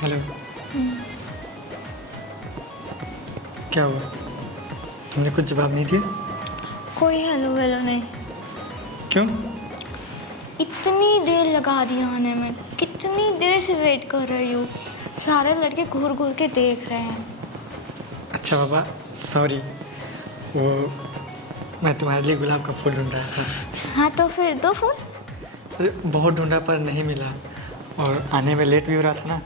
Hello. क्या हुआ? तुमने कुछ जवाब नहीं दिया? कोई हेलो वेलो नहीं। क्यों? इतनी देर लगा दी आने में, कितनी देर से वेट कर रही हूँ। सारे लड़के घूर घूर के देख रहे हैं। अच्छा बाबा, सॉरी। वो मैं तुम्हारे लिए गुलाब का फूल ढूंढ रहा था। हाँ तो फिर दो फूल। अरे बहुत ढूंढा पर नहीं मिला, और आने में लेट भी हो रहा था ना,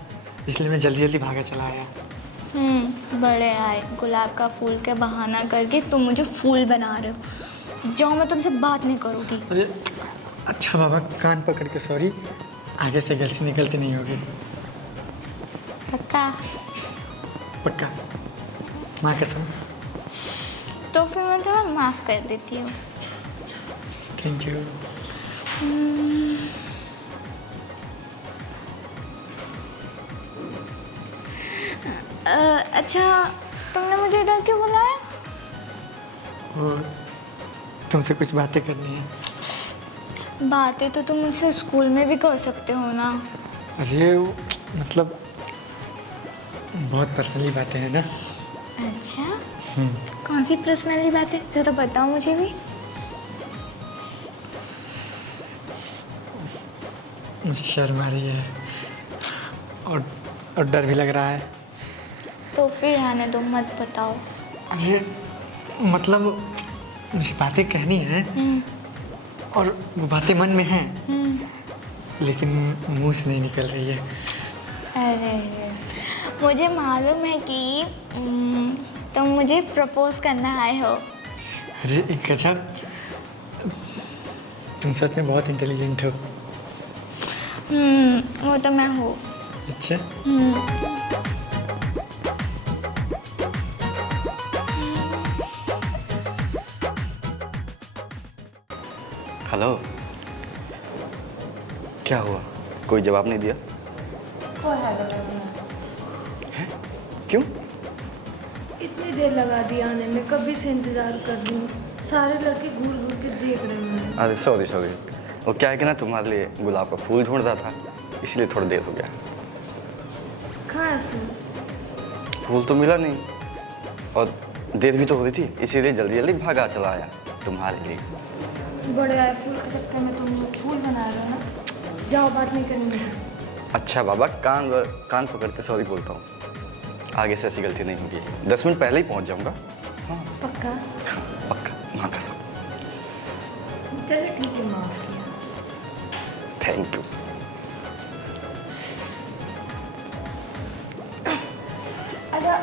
इसलिए मैं जल्दी जल्दी भागा चला आया। बड़े आए गुलाब का फूल के बहाना करके तुम मुझे फूल बना रहे हो। जाओ, मैं तुमसे बात नहीं करूँगी। अरे अच्छा बाबा, कान पकड़ के सॉरी। आगे से गलती निकलती नहीं होगी। पक्का? पक्का, माँ कसम। तो फिर मैं तुम्हें माफ़ कर देती हूँ। Thank you. अच्छा, तुमने मुझे इधर क्यों बुलाया? और तुमसे कुछ बातें करनी है। बातें तो तुम मुझसे स्कूल में भी कर सकते हो ना। अरे मतलब बहुत पर्सनली बातें हैं ना। अच्छा, कौन सी पर्सनली बातें, ज़रा बताओ मुझे भी। मुझे शर्म आ रही है और डर भी लग रहा है। तो फिर आने दो, मत बताओ। अरे मतलब मुझे बातें कहनी है, और वो बातें मन में हैं, लेकिन मुंह से नहीं निकल रही है। अरे मुझे मालूम है कि तुम मुझे प्रपोज करना आए हो। अरे एक गजब, तुम सच में बहुत इंटेलिजेंट हो। वो तो मैं हूँ। अच्छा। हेलो, क्या हुआ? कोई जवाब नहीं दिया? हैं? क्यों? इतनी देर लगा दी आने में, कभी से इंतजार कर रही हूँ। सारे लड़के घूर घूर के देख रहे हैं। अरे सॉरी सॉरी, वो क्या है कि ना तुम्हारे लिए गुलाब का फूल ढूंढ रहा था, इसलिए थोड़ी देर हो गया। कहाँ है फूल? फूल तो मिला नहीं, और देर भी तो हो रही थी, इसीलिए जल्दी जल्दी भागा चला आया तुम्हारे लिए। बड़े आए फूल के चक्कर में तुम लोग फूल बना रहे हो ना। जाओ, बात नहीं करेंगे। अच्छा बाबा, कान पकड़ के सॉरी बोलता हूँ, आगे से ऐसी गलती नहीं होगी। 10 मिनट पहले ही पहुँच जाऊँगा। हाँ पक्का? पक्का, माँ कसम। चलो ठीक है, माफ किया। Thank you. अच्छा,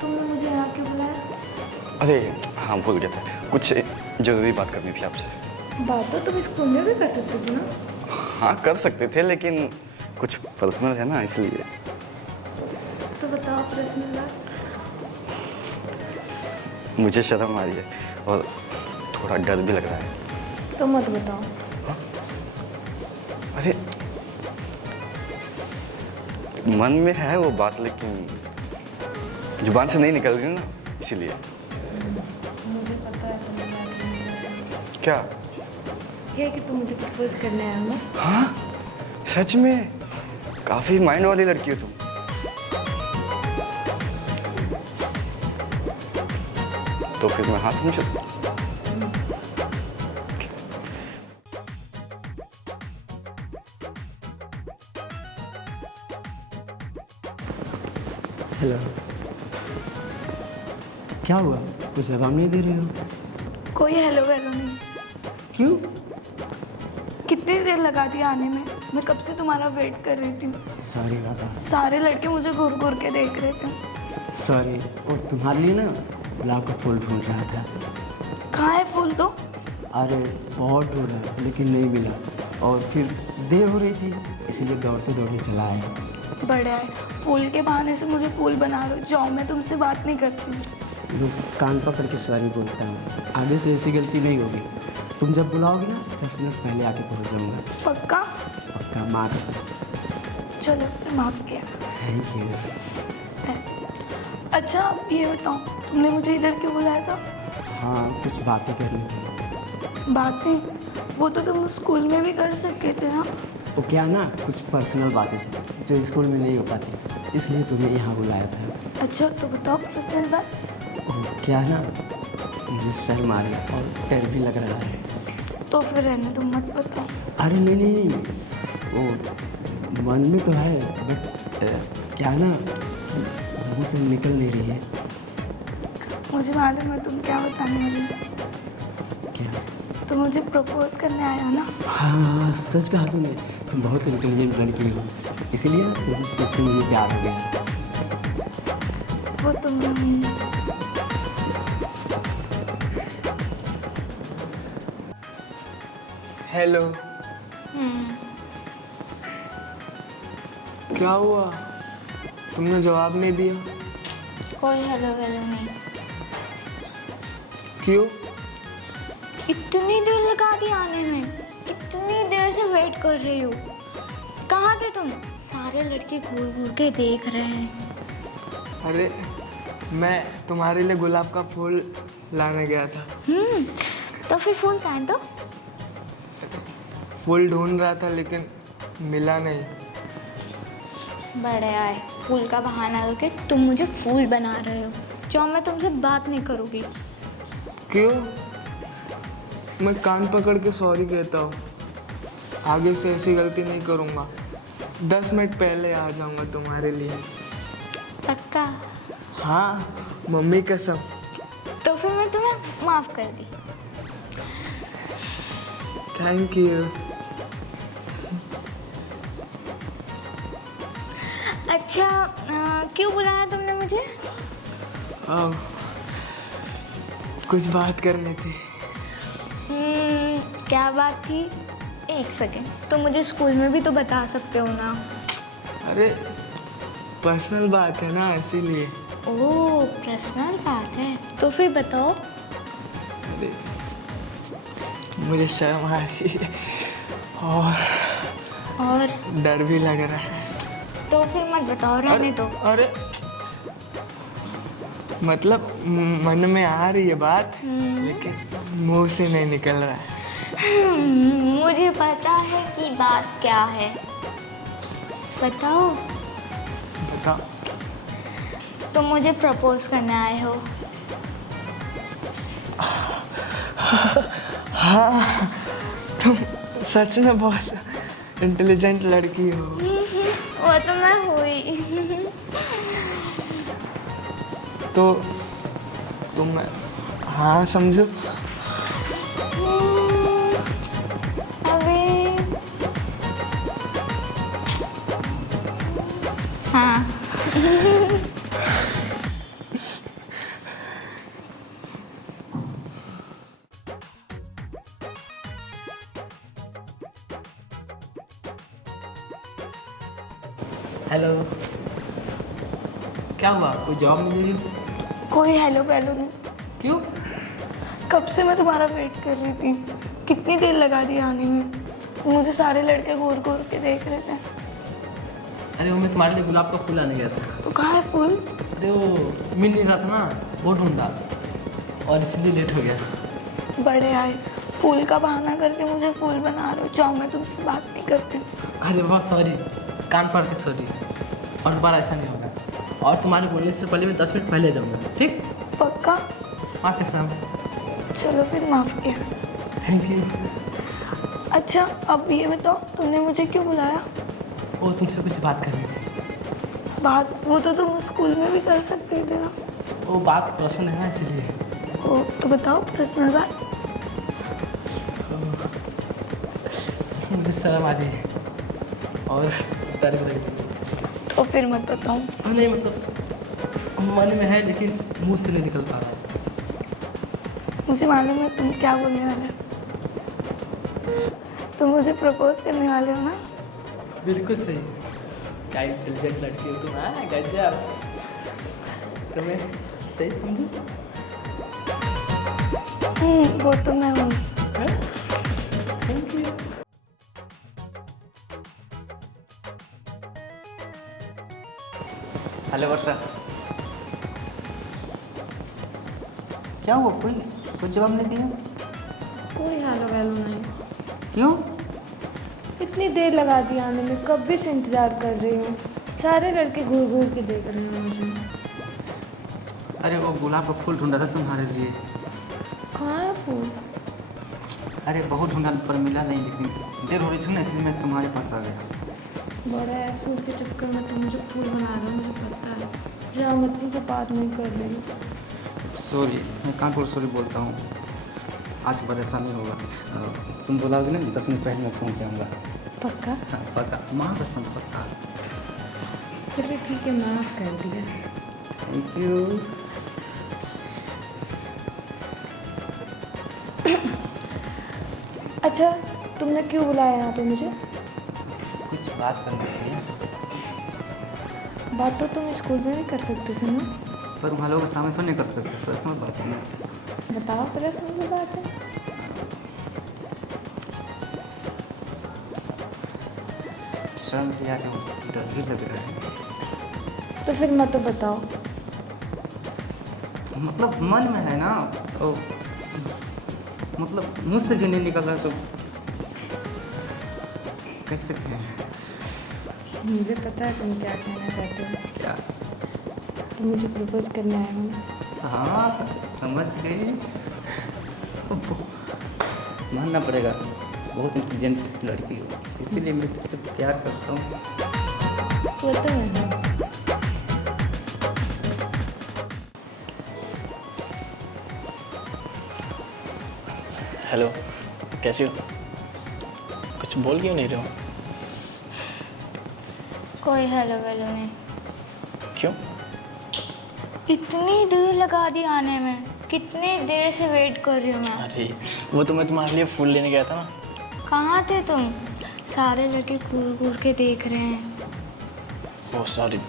तुमने मुझे यहाँ क्यों बुलाया? अरे हाँ, भूल गया था, कुछ ज़रूरी बात करनी थी आपसे। बात तो तुम स्कूल में भी कर सकते थे ना। हाँ कर सकते थे, लेकिन कुछ पर्सनल है ना, इसलिए। तो बताओ पर्सनल बात। मुझे शर्म आ रही है और थोड़ा डर भी लग रहा है। तो मत बताओ। हाँ? अरे मन में है वो बात, लेकिन जुबान से नहीं निकल रही ना, इसीलिए। मुझे पता है तुम बात नहीं कर रहे। क्या? ये कि तुम मुझे प्रपोज करने आए हो ना। हाँ सच में? काफी माइंड वाली लड़की हो तुम। तो फिर मैं हाँ समझू। हेलो। क्या हुआ? कुछ जवाब नहीं दे रहे हो? कोई हेलो वेलो नहीं। क्यों? कितनी देर लगा दी आने में, मैं कब से तुम्हारा वेट कर रही थी। सॉरी बाबा। सारे लड़के मुझे घूर घूर के देख रहे थे। सॉरी, और तुम्हारे लिए ना गुलाब का फूल ढूंढ रहा था। कहाँ है फूल तो? अरे बहुत ढूंढा लेकिन नहीं मिला, और फिर देर हो रही थी, इसीलिए दौड़ते दौड़ते चला आया। बड़े आए, फूल के बहाने से मुझे फूल बना रहे हो। जाओ, मैं तुमसे बात नहीं करती। जो कान पकड़ के सॉरी बोलता हूँ, आगे से ऐसी गलती नहीं होगी। तुम जब बुलाओगे ना 10 मिनट पहले आके पहुँच जाऊँगा। पक्का? पक्का, माँ कसम। चलो, माफ किया। Thank you. अच्छा, ये बताओ, तुमने मुझे इधर क्यों बुलाया था? हाँ, कुछ बातें करनी थी। बातें? वो तो तुम स्कूल में भी कर सकते थे ना। वो क्या ना कुछ पर्सनल बातें थी जो स्कूल में नहीं हो पाती, इसलिए तुम्हें यहाँ बुलाया था। अच्छा तो बताओ पर्सनल बात। क्या ना मुझे शर्म आ रही है और डर भी लग रहा है। तो फिर रहने तुम मत बताओ। अरे नहीं, वो मन में तो है बट क्या ना मुँह से निकल नहीं रही है। मुझे मालूम है तुम क्या बताने वाले हो। क्या? तुम मुझे प्रपोज करने आए हो ना। हाँ सच कहा तुमने, तुम बहुत इंटेलिजेंट लड़की हो, इसीलिए तुझसे मुझे प्यार हो गया। वो तुम हेलो। क्या हुआ, तुमने जवाब नहीं दिया? कोई हेलो वेलो नहीं। क्यों? इतनी देर लगा दी आने में, कितनी देर से वेट कर रही हूँ। कहाँ थे तुम? सारे लड़के घूर घूर के देख रहे हैं। अरे मैं तुम्हारे लिए गुलाब का फूल लाने गया था। तो फिर फोन पहन दो। फूल ढूंढ रहा था लेकिन मिला नहीं। बड़े आए, फूल का बहाना करके तुम मुझे फूल बना रहे हो। जो मैं तुमसे बात नहीं करूँगी। क्यों? मैं कान पकड़ के सॉरी कहता हूँ, आगे से ऐसी गलती नहीं करूँगा। 10 मिनट पहले आ जाऊँगा तुम्हारे लिए। पक्का? हाँ, मम्मी कसम। तो फिर मैं तुम्हें माफ़ कर दी। Thank you. अच्छा क्यों बुलाया तुमने मुझे? कुछ बात करनी थी। क्या बात थी? एक सेकेंड, तुम मुझे स्कूल में भी तो बता सकते हो ना। अरे पर्सनल बात है ना, इसीलिए। ओह पर्सनल बात है, तो फिर बताओ। अरे मुझे शर्म आ रही है और डर भी लग रहा है। तो फिर मत बताओ, रहने दो। अरे मतलब मन में आ रही है बात, लेकिन मुंह से नहीं निकल रहा है। मुझे पता है कि बात क्या है। बताओ। बताओ। तुम मुझे प्रपोज करने आए हो। हाँ, तुम सच में बहुत इंटेलिजेंट लड़की हो। वो तो मैं हुई। तो तुम हाँ समझो। अभी हाँ। हेलो, क्या हुआ? कोई जॉब नहीं दे रही? कोई हेलो वेलो नहीं। क्यों? कब से मैं तुम्हारा वेट कर रही थी, कितनी देर लगा दी आने में। मुझे सारे लड़के घूर घूर के देख रहे थे। अरे वो मैं तुम्हारे लिए गुलाब का फूल आने गया था। तो कहाँ है फूल? अरे वो मिल नहीं रहा था ना, वो ढूंढा और इसलिए लेट हो गया। बड़े आए, फूल का बहाना करके मुझे फूल बना रहे हो। जाओ, मैं तुमसे बात नहीं करती। अरे बाबा सॉरी, कान पड़ के सॉरी, और दोबारा ऐसा नहीं होगा। और तुम्हारे बोलने से पहले मैं 10 मिनट पहले जाऊँगा, ठीक? पक्का? माँ के साथ। चलो फिर, माफ़ किया। Thank you. अच्छा अब ये बताओ, तुमने मुझे क्यों बुलाया? वो तुमसे कुछ बात करनी थी। बात? वो तो तुम स्कूल में भी कर सकते थे ना। वो बात प्रश्न है ना, इसलिए। ओ तो बताओ पर्सनल बात। मुझे शर्म आ रही है और डर भी लग रही है। तो फिर मत बताओ। नहीं मतलब मन में है लेकिन मुंह से नहीं निकल पा रहा है। मुझे मालूम है तुम क्या बोलने वाले हो। तुम मुझे प्रपोज करने वाले हो ना। बिल्कुल सही, क्या इंटेलिजेंट लड़की हो तुम। हाँ गजब, तुम्हें सही समझू। वो तो मैं हूँ। Thank you. हेलो वर्षा। क्या हुआ, कोई जवाब नहीं दिया? कोई हेलो वेलो नहीं। क्यों? ये कितनी देर लगा दी आने में, कब भी से इंतज़ार कर रही हूँ। सारे लड़के घूर घूर के देख रहे हैं मुझे। अरे वो गुलाब का फूल ढूंढा था तुम्हारे लिए। कहाँ है फूल? अरे बहुत ढूंढा पर मिला नहीं, लेकिन देर हो रही थी ना इसलिए मैं तुम्हारे पास आ गया। बड़ा है फूल के चक्कर में तुम मुझे फूल बना रहे हो, मुझे पता है। जहाँ मैं तुमसे बात नहीं कर रही हूँ। सॉरी, मैं कहाँ पर सॉरी बोलता हूँ। आज के बाद ऐसा नहीं होगा। तुम बुलाओगे ना 10 मिनट पहले मैं पहुँच जाऊँगा। पक्का? हाँ पक्का, माँ कसम पक्का। चलिए ठीक है, माफ़ कर दिया। Thank you. अच्छा, तुमने क्यों बुलाया यहाँ पे मुझे? कुछ बात करनी चाहिए। बात तो तुम स्कूल में भी कर सकते थे ना। पर वहाँ लोगों के सामने तो नहीं कर सकते, पर्सनल बात है ना। बताओ पर्सनल बात है। शर्म भी आ रही हूँ, डर भी लग रहा है। तो फिर मत तो बताओ। मतलब मन में है ना, तो मतलब मुँह से भी नहीं निकल रहा, तो कैसे कहें? मुझे पता है तुम क्या कहना चाहते हो। क्या? तुम मुझे प्रपोज करने आए हो ना। हाँ समझ गई। मानना पड़ेगा, बहुत इंटेलिजेंट लड़की हो, इसीलिए मैं तुमसे प्यार करता हूँ। वो तो है। हेलो, कैसी हो? कुछ बोल क्यों नहीं रहे हो? कोई हेलो वेलो नहीं। क्यों? इतनी देर लगा दी आने में, कितनी देर से वेट कर रही हूँ मैं। अरे वो तो मैं तुम्हारे लिए फूल लेने गया था ना। कहाँ थे तुम? सारे लड़के घूर घूर के देख रहे हैं। Oh sorry.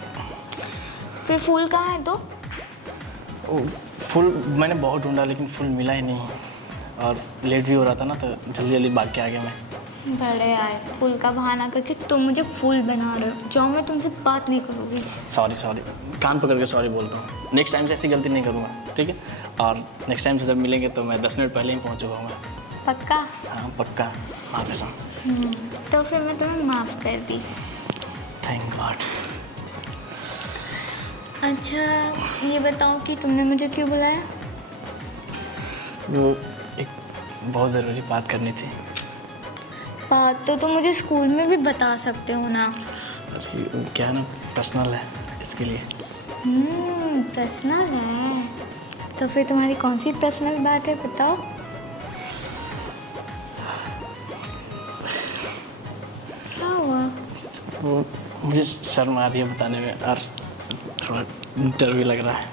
फिर फूल कहाँ है तो? ओ फूल मैंने बहुत ढूंढा लेकिन फूल मिला ही नहीं, और लेट भी हो रहा था ना, तो जल्दी जल्दी भाग के आ गया मैं। बड़े आए, फूल का बहाना करके तुम मुझे फूल बना रहे हो। जाओ, मैं तुमसे बात नहीं करूँगी। सॉरी, कान पकड़ के सॉरी बोलता हूँ। नेक्स्ट टाइम से ऐसी गलती नहीं करूँगा, ठीक है? और नेक्स्ट टाइम से जब मिलेंगे तो मैं 10 मिनट पहले ही पहुँच चुका हूँ। पक्का? हाँ पक्का, हाँ कसम। तो फिर मैं तुम्हें माफ़ कर दी। Thank God. अच्छा ये बताओ कि तुमने मुझे क्यों बुलाया? वो एक बहुत ज़रूरी बात करनी थी। बात तो तुम मुझे स्कूल में भी बता सकते हो ना। क्या है ना, पर्सनल है इसके लिए। पर्सनल है? तो फिर तुम्हारी कौन सी पर्सनल बात है, बताओ। क्या हुआ? वो मुझे शर्म आ रही है बताने में, और थोड़ा डर भी लग रहा है।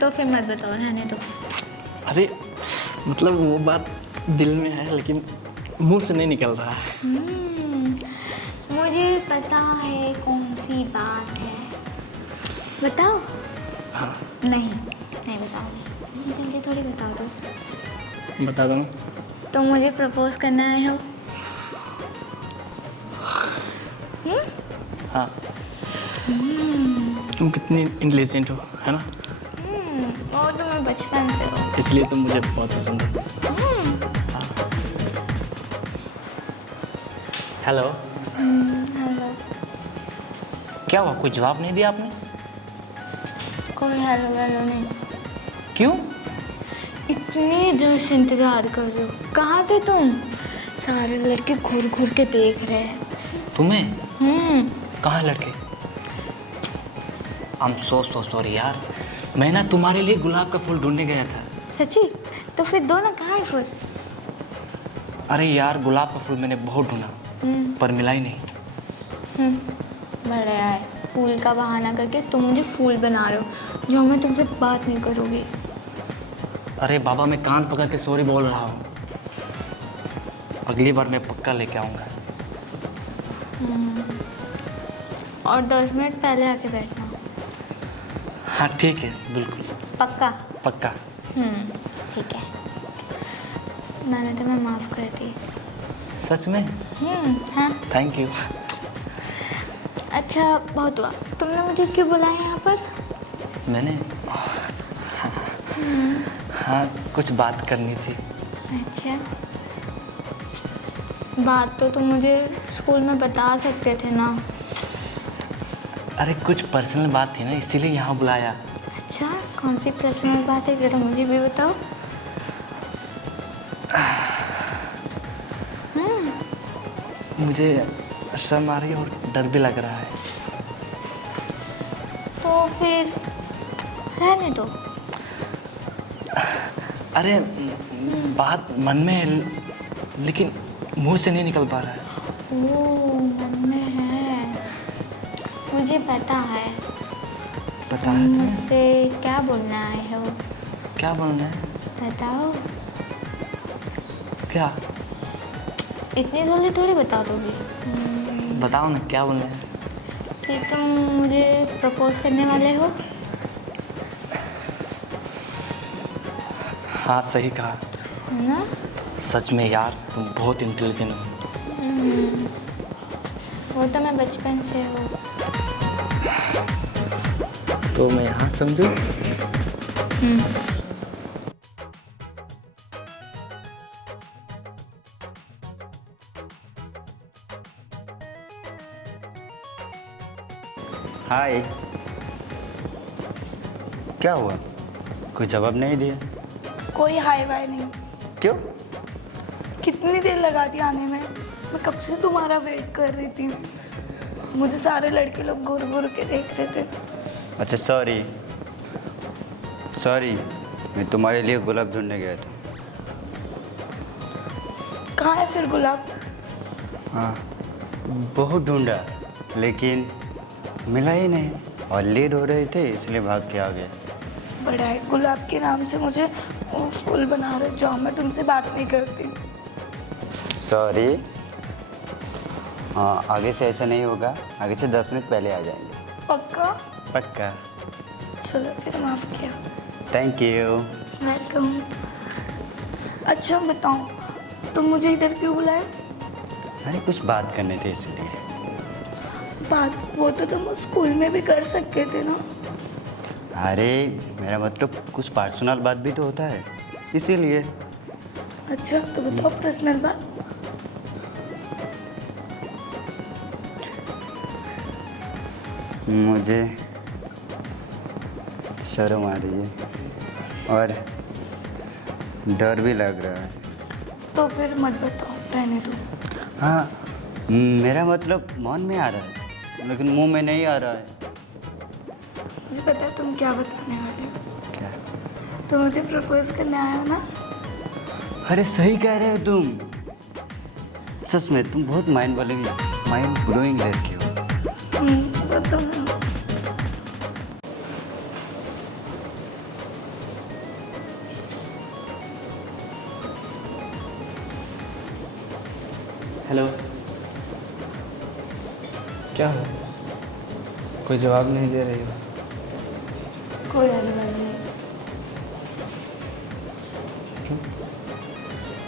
तो फिर मत बताओ, रहने दो। अरे मतलब वो बात दिल में है लेकिन मुंह से नहीं निकल रहा है। मुझे पता है कौन सी बात है। बताओ। हाँ नहीं बताओ, जल्दी थोड़ी बता दो। बता दो। तुम मुझे प्रपोज करना आए हो? हाँ तुम कितनी इंटेलिजेंट हो, है ना? वो तो मैं बचपन से हूँ। इसलिए तुम मुझे बहुत पसंद हो। हाँ। हेलो। हेलो। क्या हुआ, कोई जवाब नहीं दिया आपने? कोई हेलो वेलो नहीं। क्यों? इतनी देर से इंतजार कर रहे हो, कहाँ थे तुम? सारे लड़के घूर घूर के देख रहे हैं। तुम्हें? कहाँ है लड़के? I'm so sorry यार, मैं ना तुम्हारे लिए गुलाब का फूल ढूंढने गया था। सच्ची? तो फिर दो ना, कहाँ है फूल? अरे यार गुलाब का फूल मैंने बहुत ढूंढा पर मिला ही नहीं। बड़े आए, फूल का बहाना करके तुम मुझे फूल बना रहे हो। जो मैं तुमसे बात नहीं करूँगी। अरे बाबा मैं कान पकड़ के सॉरी बोल रहा हूँ, अगली बार मैं पक्का लेके आऊँगा। और 10 मिनट पहले आके बैठना। हाँ ठीक है, बिल्कुल पक्का? पक्का। ठीक है, मैंने तुम्हें माफ़ कर दी। सच में? हाँ। Thank you. अच्छा बहुत हुआ, तुमने मुझे क्यों बुलाया यहाँ पर? मैंने हाँ कुछ बात करनी थी। अच्छा बात तो तुम मुझे स्कूल में बता सकते थे ना। अरे कुछ पर्सनल बात थी ना, इसीलिए यहाँ बुलाया। अच्छा, कौन सी पर्सनल बात है, जरा मुझे भी बताओ। मुझे शर्म आ रही है और डर भी लग रहा है। तो फिर रहने दो। अरे बात मन में है, लेकिन मुंह से नहीं निकल पा रहा है। ओह, मन में है, मुझे पता है। पता है तुम्हें? मुझसे क्या बोलना आए हो? क्या बोलना है? बताओ। क्या? इतनी जल्दी थोड़ी बता दोगे। बताओ ना, क्या बोलना है? कि तुम मुझे प्रपोज करने वाले हो। हाँ, सही कहा। है ना? सच में यार, तुम बहुत इंटेलिजेंट हो। वो तो मैं बचपन से हूँ। तो मैं यहाँ समझू? हाय। क्या हुआ? कोई जवाब नहीं दिया? कोई हाय बाय नहीं। क्यों? कितनी देर लगा दी आने में? मैं कब से तुम्हारा वेट कर रही थी। मुझे सारे लड़के लोग घूर घूर के देख रहे थे। अच्छा, सॉरी सॉरी, मैं तुम्हारे लिए गुलाब ढूंढने गया था। कहाँ है फिर गुलाब? हाँ, बहुत ढूंढा लेकिन मिला ही नहीं, और लेट हो रहे थे इसलिए भाग के आ गए। बड़ा है, गुलाब के नाम से मुझे वो फूल बना रहे। जाओ, मैं तुमसे बात नहीं करती। सॉरी। हाँ, आगे से ऐसा नहीं होगा, आगे से 10 मिनट पहले आ जाएंगे। पक्का? पक्का। चलो फिर, माफ़ किया। Thank you. वेलकम। अच्छा बताओ, तुम मुझे इधर क्यों बुलाए? अरे कुछ बात करने थे इसलिए। बात वो तो तुम स्कूल में भी कर सकते थे ना। अरे मेरा मतलब कुछ पर्सनल बात भी तो होता है, इसीलिए। अच्छा, तो बताओ पर्सनल बात। मुझे शर्म आ रही है और डर भी लग रहा है। तो फिर मत बताओ, रहने दो। हाँ, मेरा मतलब मन में आ रहा है लेकिन मुंह में नहीं आ रहा है। मुझे पता है तुम क्या बताने वाले हो। क्या? तो मुझे प्रपोज करने आए हो ना? अरे सही कह रहे हो तुम। सच में तुम बहुत माइंड ब्लोइंग लड़की हो। वो तो मैं हूँ। हेलो। क्या हो? कोई जवाब नहीं दे रही हो? कोई आने वाला नहीं।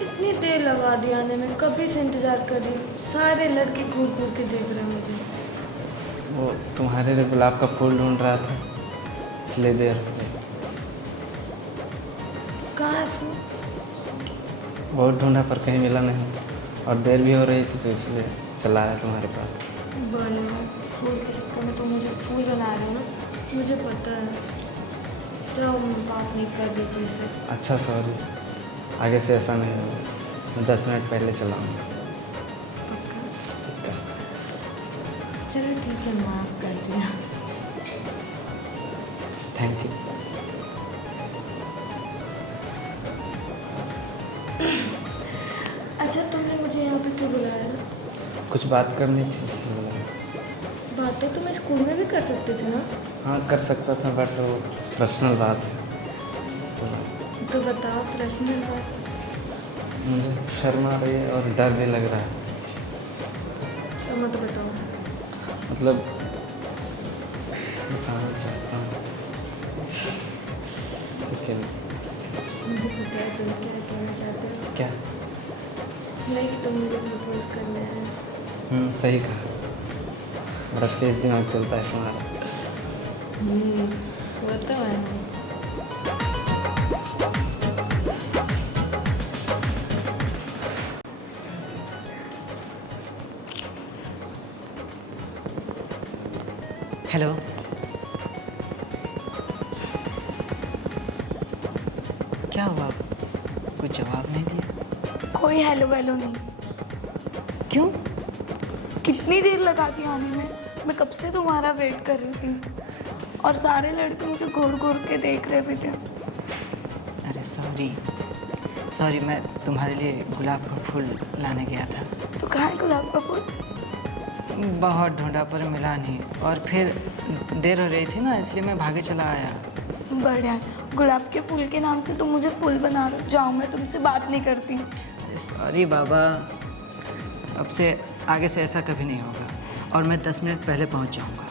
इतनी देर लगा दी आने में, कभी से इंतजार कर रही हूँ। सारे लड़के घूर घूर के देख रहे हैं मुझे। वो तुम्हारे लिए गुलाब का फूल ढूंढ रहा था, इसलिए देर हो गई। कहाँ है फूल? बहुत ढूंढा पर कहीं मिला नहीं, और देर भी हो रही थी तो इसलिए चला आया तुम्हारे पास। बड़े हो, फूल के चक्कर में तो मुझे फूल बना रहे हो ना, मुझे पता है। तो बात नहीं कर रही थी इससे। अच्छा सॉरी, आगे से ऐसा नहीं होगा। मैं 10 मिनट पहले चलाऊँगा। चलो ठीक है, माफ़ कर दिया। Thank you. अच्छा, तुमने मुझे यहाँ पे क्यों बुलाया था? कुछ बात करनी थी इसलिए बुलाया। बात तो तुम स्कूल में भी कर सकते थे ना। हाँ कर सकता था, बट वो पर्सनल बात है। तो बताओ पर्सनल बात। मुझे शर्म आ रही है और डर भी लग रहा है। तो मत बताओ। मतलब बताना चाहता हूँ लेकिन मुझे पता है तुम क्या कहना चाहते हो। क्या? नहीं, तुम मुझे प्रपोज करना है। सही कहा। बड़ा तेज दिमाग चलता है तुम्हारा। वो तो है। हेलो। क्या हुआ? कुछ जवाब नहीं दिया? कोई हेलो वेलो नहीं। क्यों? कितनी देर लगा दी आने में? मैं कब से तुम्हारा वेट कर रही थी और सारे लड़के मुझे घूर घूर के देख रहे भी थे। अरे सॉरी, मैं तुम्हारे लिए गुलाब का फूल लाने गया था। तो कहाँ है गुलाब का फूल? बहुत ढूंढा पर मिला नहीं, और फिर देर हो रही थी ना, इसलिए मैं भागे चला आया। बढ़िया। गुलाब के फूल के नाम से तुम मुझे फूल बना रहे हो। जाओ, मैं तुमसे बात नहीं करती। सॉरी बाबा, अब से आगे से ऐसा कभी नहीं होगा, और मैं 10 मिनट पहले पहुंच जाऊंगा।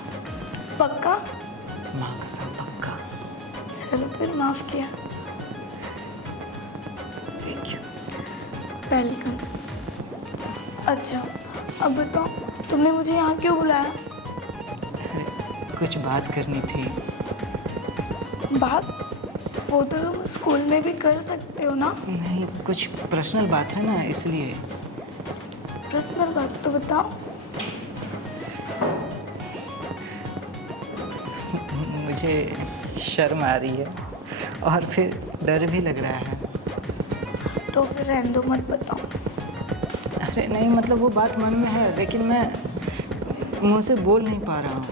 पक्का? माँ कसम पक्का। चलो फिर, माफ़ किया। Thank you. वेलकम। अच्छा, अब बताओ, तुमने मुझे यहाँ क्यों बुलाया? अरे कुछ बात करनी थी। बात? वो तो तुम स्कूल में भी कर सकते हो ना। नहीं, कुछ पर्सनल बात है ना, इसलिए। पर्सनल बात तो बताओ। मुझे शर्म आ रही है और फिर डर भी लग रहा है। तो फिर रहने दो, मत बताओ। अरे नहीं, मतलब वो बात मन में है, लेकिन मैं मुंह से बोल नहीं पा रहा हूँ।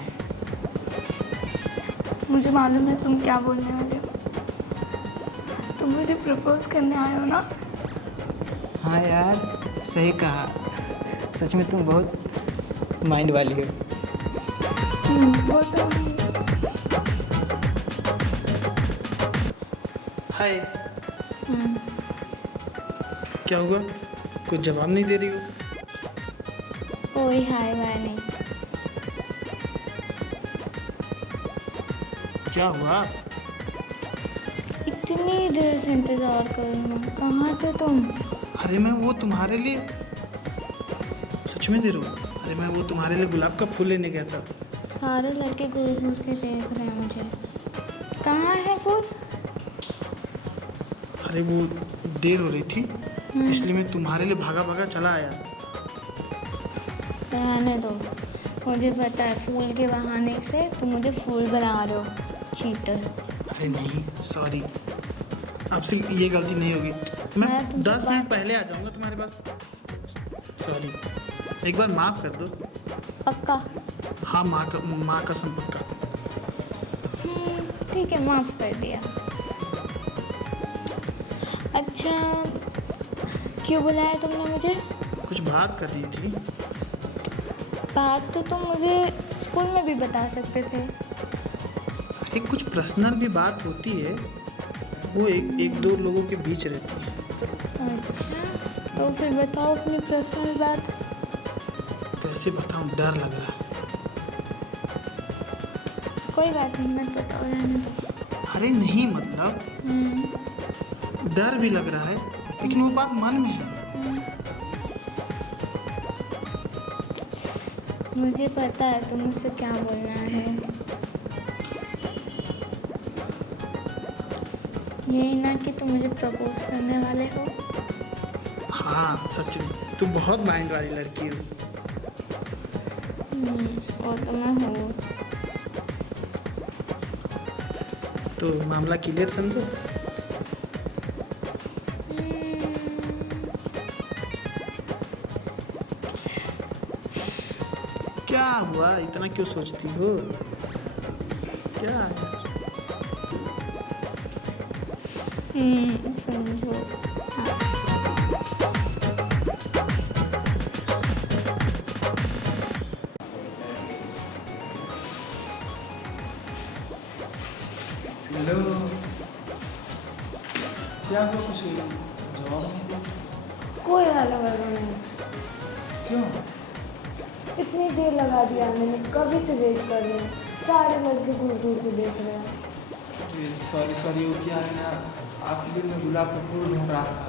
मुझे मालूम है तुम क्या बोलने वाले हो। तुम मुझे प्रपोज करने आए हो ना? हाँ यार, सही कहा। सच में तुम बहुत माइंड वाली हो। वो तो हाय। क्या हुआ? कुछ जवाब नहीं दे रही हो? कोई हाय बाय नहीं। क्या हुआ? इतनी देर से इंतजार कर रही हूँ, कहाँ थे तुम? अरे मैं वो तुम्हारे लिए, सच में दे रहा हूँ। अरे मैं वो तुम्हारे लिए गुलाब का फूल लेने गया था। सारे लड़के घूर घूर के देख रहे हैं मुझे। कहाँ है फूल? अरे वो देर हो रही थी, इसलिए मैं तुम्हारे लिए भागा भागा चला आया। रहने दो, मुझे पता है फूल के बहाने से तुम मुझे फूल बना रहे हो, चीटर। अरे नहीं, सॉरी, आपसे ये गलती नहीं होगी। मैं मैं तुमसे 10 मिनट पहले आ जाऊंगा तुम्हारे पास। सॉरी, एक बार माफ़ कर दो। पक्का? हाँ, माँ कसम पक्का। ठीक है, माफ़ कर दिया। अच्छा, क्यों बुलाया तुमने मुझे? कुछ बात कर रही थी। बात तो तुम मुझे स्कूल में भी बता सकते थे। अरे कुछ पर्सनल भी बात होती है, वो एक दो लोगों के बीच रहती है। अच्छा, तो फिर बताओ अपनी पर्सनल बात। कैसे बताऊँ, डर लग रहा है। कोई बात नहीं, मत बताओ, रहने दो। अरे नहीं, मतलब डर भी लग रहा है, लेकिन वो बात मन में है। मुझे पता है तुम मुझसे क्या बोलना है। यही ना कि तुम मुझे प्रपोज करने वाले हो। हाँ सच में, तू बहुत माइंड वाली लड़की हो। वो तो मैं हूँ। तो मामला क्लियर समझो। क्या हुआ, इतना क्यों सोचती हो? क्या है? समझो। हेलो, क्या हुआ? कुछ जवाब नहीं? कोई हेलो वेलो नहीं। क्यों? इतनी देर लगा दी आने में, कभी से वेट कर रहे हैं। सारे लड़के घूर घूर के देख रहे हैं। सॉरी, वो क्या है ना, आपके लिए मैं गुलाब का फूल ढूंढ रहा था।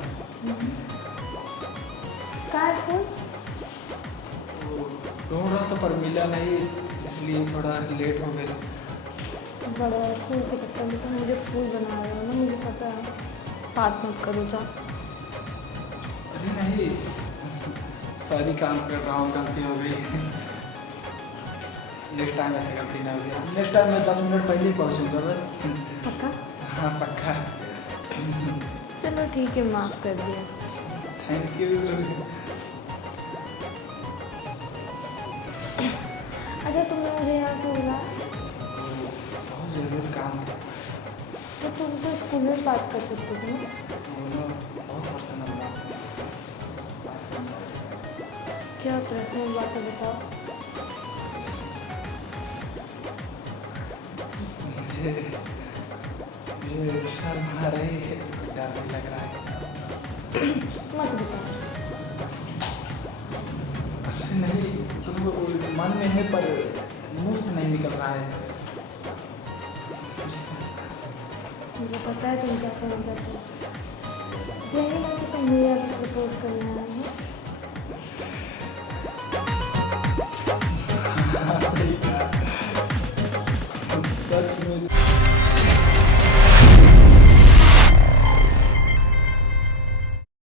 कहाँ है फूल? वो ढूंढ रहा था पर मिला नहीं, इसलिए थोड़ा लेट हो गया। बड़ा फूल के चक्कर में तो मुझे फूल बना रहे हो ना, मुझे पता है। बात मत करो, जा। अरे नहीं, सॉरी, काम कर रहा हूँ, गलती हो गई। नेक्स्ट टाइम ऐसे गलती ना होगी। नेक्स्ट टाइम मैं 10 मिनट पहले ही पहुँचूँगा बस। पक्का? हाँ पक्का। चलो ठीक है, माफ़ कर दिया। Thank you. अच्छा तुमने मुझे यहाँ क्यों बुलाया? बहुत ज़रूरी काम था। तो तुम तो स्कूल में बात कर सकते थे ना? बहुत पर्सनल बात है। क्या पर्सनल बात है बताओ। मुझे शर्म आ रही है, डर भी लग रहा है। मत बताओ। नहीं, तुमको मन में है पर मुंह से नहीं निकल रहा है। मुझे पता है तुम क्या करना चाहते हो। यही ना कि तुम मुझे प्रपोज करने आए हो।